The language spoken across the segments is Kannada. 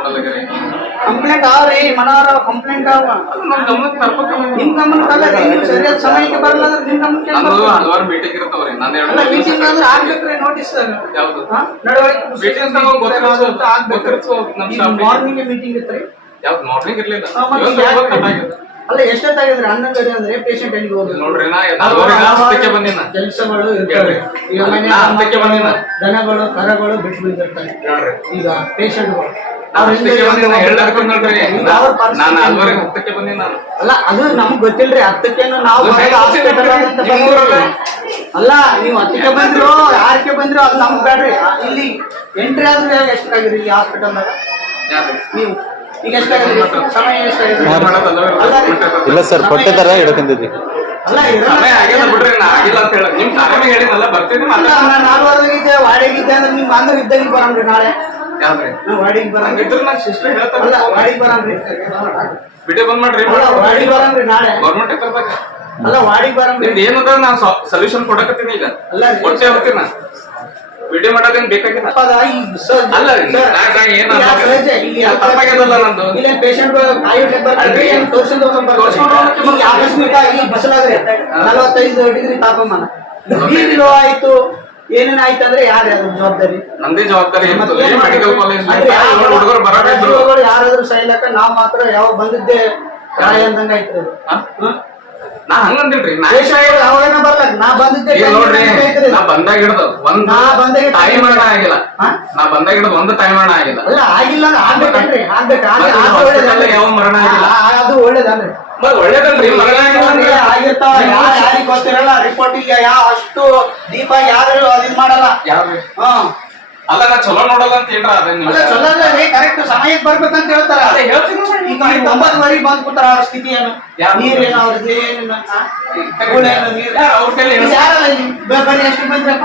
ನೋಡಲ್ಲಗರಿ ಕಂಪ್ಲೇಂಟ್ ಅವ್ರಿ ಮನವರ ಕಂಪ್ಲೇಂಟ್ ಅವ ನಮ್ ಗಮನಕ್ಕೆ ತರ್ಬೇಕು. ನಿಮ್ ಗಮನಕ್ಕೆ ಅಲ್ಲ ನೀವು ಸರಿಯಾದ ಸಮಯಕ್ಕೆ ಬರಲ್ಲ ಅಂದ್ರೆ ನಿಮ್ ಗಮನಕ್ಕೆ ನಮ್ದು ಹಲವಾರು ಮೀಟಿಂಗ್ ಇರ್ತಾವ್ರಿ. ನಂದು ಅಲ್ಲ ಮೀಟಿಂಗ್ ಅಂದ್ರೆ ಆಗ್ಬೇಕ್ರಿ ನೋಟಿಸ್ ಯಾವ್ದು ನಡವಳಿಕೆ ಮೀಟಿಂಗ್ ಮಾರ್ನಿಂಗ್ ಮೀಟಿಂಗ್ ಇತ್ರಿ. ಯಾವ್ದು ಮಾರ್ನಿಂಗ್ ಇರ್ಲಿಲ್ಲ. ಅಲ್ಲ ಎಷ್ಟೊತ್ತಾಗಿದ್ರಿ 11 ಗಂಟೆ ಅಂದ್ರೆ ಪೇಷಂಟ್ ಎಲ್ಲಿಗೆ ಹೋಗಿ ನೋಡ್ರಿ ನಾ 4:10ಕ್ಕೆ ಬಂದಿನ ಕೆಲಸಗಳು ಇರ್ತವೆ. ಈಗ ಮನೆ ದನಗಳು ಕರಗಳು ಬಿಟ್ಟು ಬಿಟ್ಟಿರ್ತಾರೆ. ಈಗ ಪೇಷಂಟ್ಗಳು ನಾನು 4:10ಕ್ಕೆ ಬಂದಿನ ನಾನು. ಅಲ್ಲ ಅದು ನಮ್ಗ್ ಗೊತ್ತಿಲ್ರಿ. 10ಕ್ಕೇನು ನಾವು ಅಲ್ಲ ನೀವು 10ಕ್ಕೆ ಬಂದ್ರು 6ಕ್ಕೆ ಬಂದ್ರು ಅದು ನಮ್ಗ್ ಬೇಡ್ರಿ. ಇಲ್ಲಿ ಎಂಟ್ರಿ ಆದ್ರೂ ಎಷ್ಟಾಗಿರಿ ಈ ಹಾಸ್ಪಿಟಲ್ದಾಗ ನೀವು ಈಗ ಎಷ್ಟಾಗಿರಿ ಸಮಯ ಎಷ್ಟಾಗಿರಿ? ಇಲ್ಲ ಸರ್ ಕೊಟ್ಟಿದ್ದಾರೆ ಹಿಡ್ಕೊಂಡಿದ್ವಿ. ಅಲ್ಲ ಬಿಡ್ರಿ ನಾ ಆಗಿಲ್ಲ ಅಂತ ಹೇಳಿ ನಿಮ್ ಕಾರಣ ಹೇಳಿದ್ನಲ್ಲ ಬರ್ತೀನಿ. ನಾನು ಹೊರಗಿದ್ದೆ ವಾಡಿಗಿದ್ದೆ ಅಂದ್ರೆ ನಿಮ್ ಅಂದ್ರೆ ಇದ್ದಾಗ ಬರಮ್ರಿ ನಾಳೆ. ಯಾವ್ದ್ರಿ ವಾಡಿಗೆ ಬರಂಗಿದ್ರು ನಾನು ಸಿಸ್ಟರ್ ಹೇಳ್ತಾರಲ್ಲ ವಾಡಿಗೆ ಬರಮ್ರಿ ವಿಡಿಯೋ ಬಂದ್ ಮಾಡ್ರಿ. ವಾಡಿಗೆ ಬರಮ್ರಿ ನಾಳೆ ಗೌರ್ಮೆಂಟ್ ಇರ್ತಾಗ ಅಲ್ಲ ವಾಡಿಗೆ ಬರಮ್ರಿ. ನಿಮ್ದು ಏನದ ನಾನು ಸೊಲ್ಯೂಷನ್ ಕೊಡಕತ್ತೀನಿ. ಈಗ ಕೊಟ್ಟೆ ಹೋಗ್ತೀನಿ ನಾನು. ವಿಡಿಯೋ ಮಾಡೋದೇನ್ ಬೇಕಾಗಿಲ್ಲ. ಅಲ್ಲ ತಪ್ಪಾಗ್ಯದಲ್ಲ ನಂದು. ಆಕಸ್ಮಿಕ ಈ ಬಿಸಿಲಾಗ್ರಿ 45 ಡಿಗ್ರಿ ತಾಪಮಾನ ಬಿ ಲೋ ಆಯ್ತು ಏನೇನಾಯ್ತು ಅಂದ್ರೆ ಯಾರು ಅದ್ರ ಜವಾಬ್ದಾರಿ? ನಮ್ದೇ ಜವಾಬ್ದಾರಿ. ಮೆಡಿಕಲ್ ಕಾಲೇಜ್ ಹುಡುಗರು ಬರಬೇಕು. ಯಾರಾದ್ರೂ ಸೈಲಕ್ಕ ನಾವ್ ಮಾತ್ರ ಯಾವ ಬಂದಿದ್ದೆ ಗಾಯ ಅಂದಂಗ ಆಯ್ತು. ನಾ ಹಂಗಂದಿಲ್ರಿ. ಅವಾಗೇನ ಬರ್ಲ ನಾ ಬಂದಿದ್ದೆ ನೋಡ್ರಿ ನಾ ಬಂದಾಗ ಹಿಡ್ದು ಒಂದ್ ಟೈಮ್ ಅಣ್ಣ ಆಗಿಲ್ಲ. ನಾ ಬಂದಾಗ ಹಿಡ್ದು ಒಂದು ಟೈಮ್ ಅಣ್ಣ ಆಗಿಲ್ಲ. ಅಲ್ಲ ಆಗಿಲ್ಲ ಆಗ್ಬೇಕನ್ರಿ ಆಗ್ಬೇಕು. ಯಾವ ಮರಣ ಆಗಿಲ್ಲ. ಅದು ಒಳ್ಳೇದನ್ರಿ. ಒಳ್ಳೇದಲ್ರಿ ಮರಣ ಆಗಿರ್ತಾವ. ಯಾರಿಗೆ ಗೊತ್ತಿರಲ್ಲ ರಿಪೋರ್ಟಿಗೆ ಯಾವ ಅಷ್ಟು ದೀಪ ಯಾರು ಅದಿನ್ ಮಾಡಲ್ಲ. ಯಾರು ಅಲ್ಲ ನಾ ಚಲೋ ನೋಡಲ್ಲ ಅಂತ ಹೇಳ್ರ. ಚಲೋ ಕರೆಕ್ಟ್ ಸಮಯಕ್ಕೆ ಬರ್ಬೇಕಂತ ಹೇಳ್ತಾರ. ಈಗ 9:00 ಬಂದ್ ಕೂತಾರ. ಅವ್ರ ಸ್ಥಿತಿ ಏನು? ನೀರೇನು ಅವ್ರದ್ದು ಏನೇನು ಬರ್ರಿ ಎಷ್ಟು ಬಂದ್ರಪ್ಪ?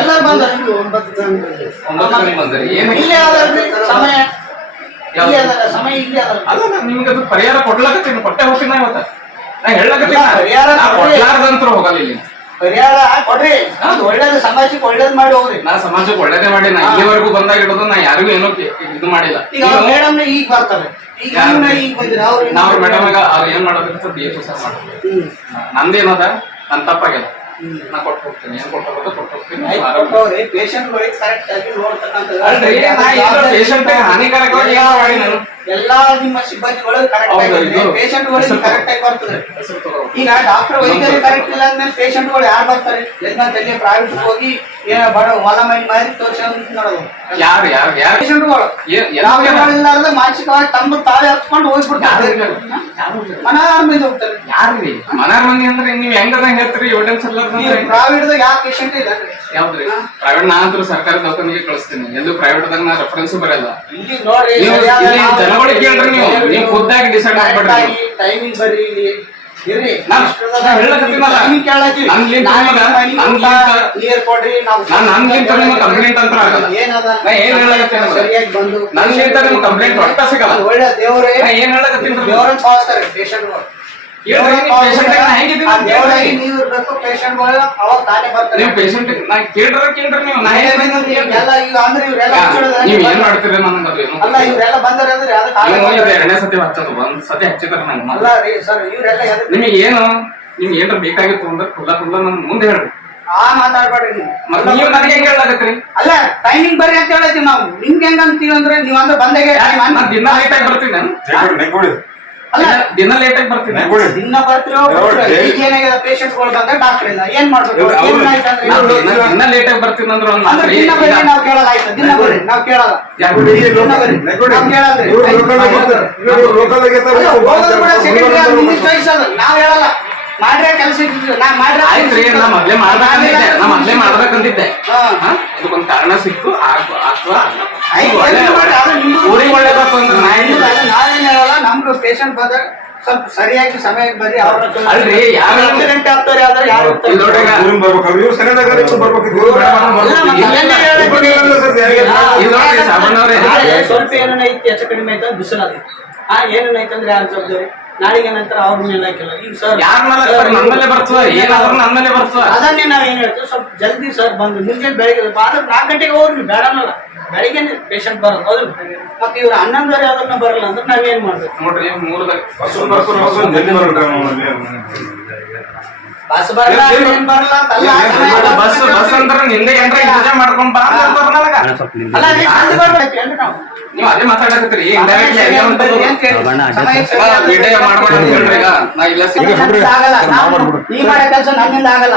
ಎಲ್ಲರೂ ಬಂದ್ರ 9 ಬಂದ್ರಿ. ಇಲ್ಲೇ ಅದಲ್ರಿ ಸಮಯ. ಇಲ್ಲಿ ಅದಲ್ಲ ಸಮಯ ಇಲ್ಲಿ ಅದಲ್ಲ. ಅಲ್ಲ ನಿಮ್ಗೆ ಅದು ಪರಿಹಾರ ಕೊಡ್ಲಕತ್ತೀನಿ. ಕೊಟ್ಟೆ ಹೋಗ್ತೀನಿ ನಾ ಇವತ್ತ. ನಾ ಹೇಳಕತ್ತೀನಿ ಕೊಡ್ಲಾರ್ದಂತ್ರ ಹೋಗಲ್ಲ. ಇಲ್ಲಿ ಪರಿಹಾರ ಕೊಡ್ರಿ. ಒಳ್ಳೇದು ಸಮಾಜಕ್ಕೆ ಒಳ್ಳೇದ್ ಮಾಡಿ ಹೋಗ್ರಿ. ನಾ ಸಮಾಜಕ್ಕೆ ಒಳ್ಳೇದೇ ಮಾಡಿ ನಾ ಇಲ್ಲಿವರೆಗೂ ಬಂದಾಗ ಇಡೋದು ನಾ ಯಾರಿಗೂ ಏನೋ ಇದು ಮಾಡಿಲ್ಲ. ಈಗ ಮೇಡಮ್ ಈಗ ಬರ್ತಾರೆ. ಈಗ ಬಂದಿರ ನಾವ್ ಮೇಡಮ್ ಅವ್ರು ಏನ್ ಮಾಡೋದಂತ BF ಸರ್ ಮಾಡ್ತೀವಿ. ನಂದೇನದ ನನ್ ತಪ್ಪಾಗಿಲ್ಲ. ನಾ ಕೊಟ್ಟು ಹೋಗ್ತೀನಿ. ಏನ್ ಕೊಟ್ಟು ಹೋಗ್ತೀನಿ. ಪೇಷಂಟ್ಗಳಿಗೆ ಕರೆಕ್ಟ್ ಆಗಿ ನೋಡ್ತಕ್ಕಂಥದ್ದು. ಪೇಷಂಟ್ ಹಾನಿಕಾರಕವಾಗಿ ಏನೋ ಮಾಡಿ ನಾನು ಎಲ್ಲಾ ನಿಮ್ಮ ಸಿಬ್ಬಂದಿಗಳು ಕರೆಕ್ಟ್ ಆಗಿ ಪೇಷಂಟ್ಗಳಿಗೆ ಕರೆಕ್ಟ್ ಆಗಿ ಬರ್ತದೆ. ಈಗ ಡಾಕ್ಟರ್ ವೈದ್ಯರು ಕರೆಕ್ಟ್ ಇಲ್ಲ ಅಂದ್ಮೇಲೆ ಪೇಷಂಟ್ಗಳು ಯಾರು ಬರ್ತಾರೆ? ಎಲ್ಲಂತಲ್ಲಿ ಪ್ರೈವೇಟ್ ಹೋಗಿ ಬಡ ಹೊಲ ಮನೆ ಮಾಡಿ ತೋರಿಸೋದು ಯಾರು ಪೇಷಂಟ್ಗಳು ಇಲ್ಲಾರ್ದ ಮಾನಸಿಕವಾಗಿ ತಮ್ಮ ತಾವೇ ಹತ್ಕೊಂಡು ಹೋಗ್ಬಿಡ್ತಾರೆ. ಮನೋರಂಭ ಹೋಗ್ತಾರೆ. ಯಾರ್ರಿ ಮನೋರಂಭ ಅಂದ್ರೆ ನೀವ್ ಹೆಂಗದ ಹೇಳ್ತೀರಿ? ಎವಿಡೆನ್ಸ್ ಎಲ್ಲ ಪ್ರೈವೇಟ್ ಯಾವ ಪೇಷಂಟ್ ಇಲ್ಲ. ಯಾವ್ದ್ರಿ ಪ್ರೈವೇಟ್? ನಾನಂತೂ ಸರ್ಕಾರಿ ದವಾಖಾನೆಗೆ ಕಳಿಸ್ತೀನಿ. ಎಂದು ಪ್ರೈವೇಟ್ ದಾಗ ನಾ ರೆಫರೆನ್ಸ್ ಬರಲ್ಲ. ಇಲ್ಲಿ ನೋಡಿ ಜನಗಳಿಗೆ ಕೇಳ್ರಿ. ನೀವು ಖುದ್ದಾಗಿ ಡಿಸೈಡ್ ಮಾಡ್ಬೇಡ್ರಿ. ಟೈಮಿಂಗ್ ಬರ್ರಿ ಇಲ್ಲಿ ಇರ್ರಿ. ಕಂಪ್ಲೇಂಟ್ ಅಂತ ಆಗಲ್ಲ. ಏನ್ ಹೇಳಕತ್ತೀನಿ ಸರಿಯಾಗಿ ಬಂದು ನನ್ಗಿಂತ ನಿಮ್ ಕಂಪ್ಲೇಂಟ್ ಒಟ್ಟ ಸಿಗಲ್ಲ. ಒಳ್ಳೆ ದೇವರೇ ಏನ್ ಹೇಳಕತ್ತೀನಿ ದೇವರನ್ನ ಪಾಲಿಸ್ತಾರೆ ಪೇಷಂಟ್ಗಳು. ನೀವು ಇರ್ಬೇಕು ಪೇಷಂಟ್ಗಳು ಅವಾಗ ತಾನೇ ಬರ್ತಾರೆ. ನೀವು ಪೇಷಂಟ್ ನಾ ಕೇಳ್ರ ನೀವು ನಾ ಈಗ ಅಂದ್ರೆ ಇವರೆಲ್ಲ ನೀವ್ ಏನ್ ಮಾಡ್ತೀರಿ ನನಗೆ ಅಲ್ಲ ಇವರೆಲ್ಲ ಬಂದರೆ ಅಂದ್ರೆ 2ನೇ ಸತಿ ಹಚ್ಚೋದು. ಒಂದ್ ಸತಿ ಹಚ್ಚಿದಾರ ನಂಗೆ. ಅಲ್ಲ ರೀ ಸರ್ ಇವರೆಲ್ಲ ನಿಮಗೆ ಏನು ನಿಮ್ಗೆ ಏನ್ರ ಬೇಕಾಗಿತ್ತು ಅಂದ್ರೆ ಕುಲ್ಲ ನನ್ ಮುಂದೆ ಹೇಳ್ರಿ. ಮಾತಾಡ್ಬೇಡ್ರಿ ನೀವು ನನಗೆ ಹೆಂಗ್ ಹೇಳಕತ್ರಿ? ಅಲ್ಲ ಟೈಮಿಂಗ್ ಬರ್ರಿ ಅಂತ ಹೇಳತ್ತೀವಿ ನಾವು. ನಿಮ್ಗೆ ಹೆಂಗ ಅಂತೀವಿ ಅಂದ್ರೆ ನೀವ್ ಅಂದ್ರೆ ಬಂದಾಗ ದಿನ ಲೇಟ್ ಆಗಿ ಬರ್ತೀನಿ. ಅಲ್ಲ ದಿನ ಲೇಟ್ ಆಗಿ ಬರ್ತೀನಿ. ದಿನ ಬರ್ತಿರೋ ಏನಾಗಿದೆ ಪೇಷಂಟ್ಗಳು ಬಂದ್ರೆ ಡಾಕ್ಟರ್ ಇಲ್ಲ ಏನ್ ಮಾಡ್ಬೇಕು? ದಿನ ಲೇಟ್ ಆಗಿ ಬರ್ತೀನಿ ಅಂದ್ರೆ ದಿನ ಬರ್ರಿ ನಾವ್ ಕೇಳಲ್ಲ. ಆಯ್ತು ದಿನ ಬರ್ರಿ ನಾವ್ ಕೇಳಲ್ಲ. ನಾವ್ ಹೇಳಲ್ಲ ಮಾಡ್ರೆ ಕೆಲಸ ಆಯ್ತ್ರಿ. ನಾ ಮೊದ್ಲೇ ಮಾಡ್ಬೇಕಂತಿದ್ದೆ. ಇದಕ್ಕೊಂದ್ ಕಾರಣ ಸಿಕ್ತು. ಊರಿಗೆ ಒಳ್ಳೇದಪ್ಪ ಅಂದ್ರೆ ನಾವೇನ್ ಹೇಳಲ್ಲ. ನಮ್ದು ಪೇಷಂಟ್ ಬಂದಾಗ ಸ್ವಲ್ಪ ಸರಿಯಾಗಿ ಸಮಯಕ್ಕೆ ಬರ್ರಿ. ಅಲ್ರಿ ಯಾರು ಆಕ್ಸಿಡೆಂಟ್ ಆಗ್ತಾರೆ ಆದ್ರೆ ಯಾರು ಸ್ವಲ್ಪ ಏನೈತಿ ಹೆಚ್ಚು ಕಡಿಮೆ ಆಯ್ತು ಬಿಸಿಲದ ಏನೈತಂದ್ರೆ ಯಾರು ಜವಾಬ್ದಾರಿ? ನಾಳೆಗೆ ನಂತರ ಅವ್ರ ಮೇಲೆ ಹಾಕಿಲ್ಲ ಈಗ ಸರ್ ಯಾರ ಮೇಲೆ ನನ್ನ ಮೇಲೆ ಬರ್ತದ, ಏನಾದ್ರು ನನ್ನ ಮೇಲೆ ಬರ್ತದ. ಅದನ್ನೇ ನಾವ್ ಏನ್ ಹೇಳ್ತೀವಿ, ಸ್ವಲ್ಪ ಜಲ್ದಿ ಸರ್ ಬಂದು ಮುಂಜಾನೆ ಬೆಳಿಗ್ಗೆ ಆದ್ರೆ 4 ಗಂಟೆಗೆ ಹೋಗ್ರಿ, ಬೇಡನಲ್ಲ ಬೆಳಿಗ್ಗೆ ಪೇಷಂಟ್ ಬರೋದು ಹೌದು. ಮತ್ತೆ ಇವ್ರು 11 ಅದನ್ನ ಬರಲ್ಲ ಅಂದ್ರೆ ನಾವೇನ್ ಮಾಡ್ಬೇಕು ನೋಡ್ರಿ 3 ಬಸ್ ಬರಲ್ಲ ಏನ್ ಬರಲ್ಲ ಅಂತಲ್ಲ, ಬಸ್ ಅಂದ್ರೆ ನಿಂದೆ ಏನ್ರ ಇಂತಜಾಮ್ ಮಾಡ್ಕೊಂಡ್ ಬಾ ಅಂತ ಅಂತಾರ ನನಗ. ಅಲ್ಲ ಅದೇ ಜಲ್ದಿ ಬರ್ಬೇಕು ಏನ್ರಿ ನಾವು ನೀವ್ ಅದೇ ಮಾತಾಡಕತ್ತೀರಿ ಇಂಡೈರೆಕ್ಟ್ಲಿ ವಿಡಿಯೋ ಮಾಡ್ಬೇಡ ಅಂತ ಹೇಳ್ರಿ. ಈಗ ನಾ ಇಲ್ಲ ಆಗಲ್ಲ, ಈ ಮಾಡೋ ಕೆಲಸ ನನ್ನಿಂದ ಆಗಲ್ಲ.